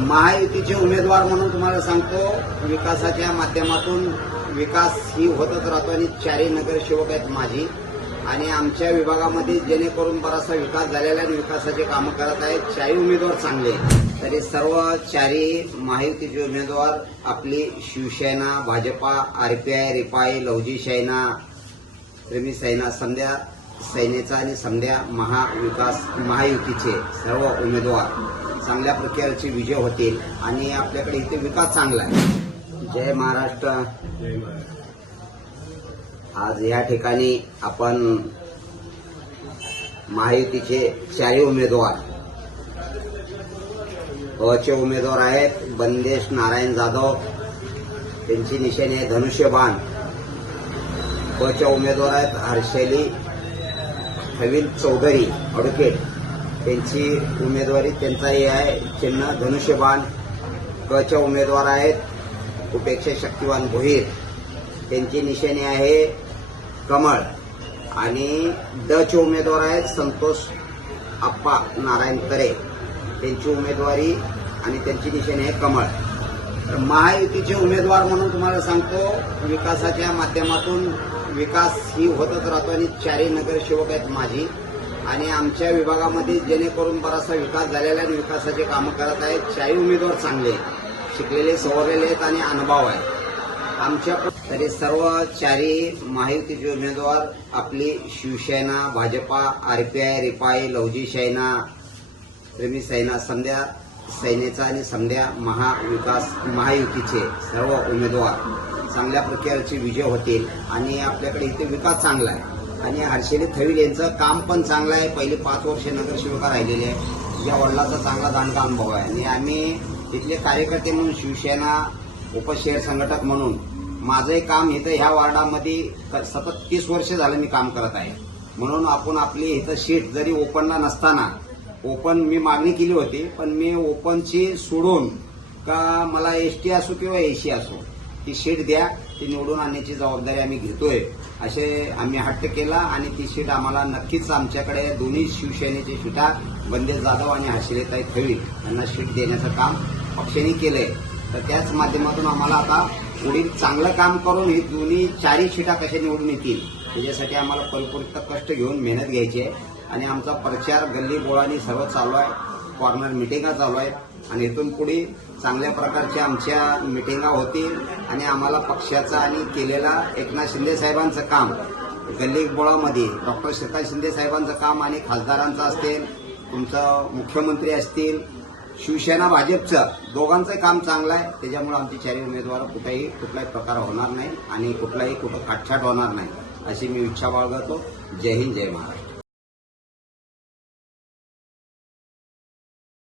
महायुतीचे उमेदवार म्हणून तुम्हाला सांगतो, विकासाच्या माध्यमातून विकास ही होतच राहतो आणि चारही नगरसेवक आहेत माझी आणि आमच्या विभागामध्ये जेणेकरून बराचसा विकास झालेला आणि विकासाचे कामं करत आहेत. चारही उमेदवार चांगले, तरी सर्व चारही महायुतीचे उमेदवार आपली शिवसेना, भाजपा, आरपीआय, रिपाई, लवजी सेना, प्रेमी सेना, समध्या सेनेचा आणि समध्या महाविकास महायुतीचे सर्व उमेदवार चांगल्या प्रकारचे विजय होतील आणि आपल्याकडे इथे विकास चांगला आहे. जय महाराष्ट्र. आज या ठिकाणी आपण महायुतीचे चारही उमेदवार अचे उमेदवार आहेत बंदेश नारायण जाधव, त्यांची निशाणी आहे धनुष्यबाण. पच्या उमेदवार आहेत हर्षेली हवील चौधरी ॲडव्होकेट, त्यांची उमेदवारी त्यांचाही आहे चिन्ह धनुष्यबाण. कच्या उमेदवार आहेत उपेक्षा शक्तिवान भोईर, त्यांची निशाणी आहे कमळ. आणि ड चे उमेदवार आहेत संतोष आप्पा नारायण करे, त्यांची उमेदवारी आणि त्यांची निशाणी आहे कमळ. तर महायुतीचे उमेदवार म्हणून तुम्हाला सांगतो, विकासाच्या माध्यमातून विकास ही होतच राहतो आणि चारही नगरसेवक आहेत माझी आणि आमच्या विभागामध्ये जेणेकरून बराचसा विकास झालेला आणि विकासाचे कामं करत आहेत. चारही उमेदवार चांगले, शिकलेले, सवरलेले आहेत आणि अनुभव आहे आमच्या. तरी सर्व चारही महायुतीचे उमेदवार आपली शिवसेना, भाजपा, आरपीआय, रिपाई, लवजी सेना, प्रेमी सेना, समध्या सेनेचा आणि समध्या महाविकास महायुतीचे सर्व उमेदवार चांगल्या प्रकारचे विजय होतील आणि आपल्याकडे इथे विकास चांगला आहे. आणि हर्षेली थविल यांचं काम पण चांगलं आहे. पहिले 5 वर्ष नगरसेविका राहिलेले आहे. या वडिलाचा चांगला दांडगा अनुभव आहे आणि आम्ही इथले कार्यकर्ते म्हणून, शिवसेना उपशहर संघटक म्हणून माझंही काम इथं ह्या वार्डामध्ये सतत 30 वर्ष झालं मी काम करत आहे. म्हणून आपण आपली इथं सीट जरी ओपनला नसताना, ओपन मी मागणी केली होती पण मी ओपनची सोडून का मला एसटी असो किंवा एसी असो ती सीट द्या, ती निवडून आणण्याची जबाबदारी आम्ही घेतोय असे आम्ही हट्ट केला आणि ती सीट आम्हाला नक्कीच आमच्याकडे दोन्ही शिवसेनेची सीटा बंदेश जाधव आणि हर्षेलीताई थविल यांना सीट देण्याचं काम पक्षाने केलंय. तर त्याच माध्यमातून आम्हाला आता पुढील चांगलं काम करून ही दोन्ही चारही सीटा कशा निवडून येतील त्याच्यासाठी आम्हाला परिपूर्ण कष्ट घेऊन मेहनत घ्यायची आहे. आणि आमचा प्रचार गल्ली बोळानी सर्व चालू आहे, कॉर्नर मिटिंगा चालू आहेत आणि इथून पुढे चांगल्या प्रकारच्या आमच्या मिटिंगा होतील आणि आम्हाला पक्षाचा आणि केलेला एकनाथ शिंदे साहेबांचं काम गल्ली बोळामध्ये, डॉक्टर श्रीकांत शिंदे साहेबांचं काम आणि खासदारांचं असतील, तुमचं मुख्यमंत्री असतील, शिवसेना भाजपचं दोघांचं काम चांगलं आहे. त्याच्यामुळे आमचे चारही उमेदवार कुठलाही प्रकार होणार नाही आणि कुठं काटछाट होणार नाही अशी मी इच्छा बाळगतो. जय हिंद, जय महाराष्ट्र.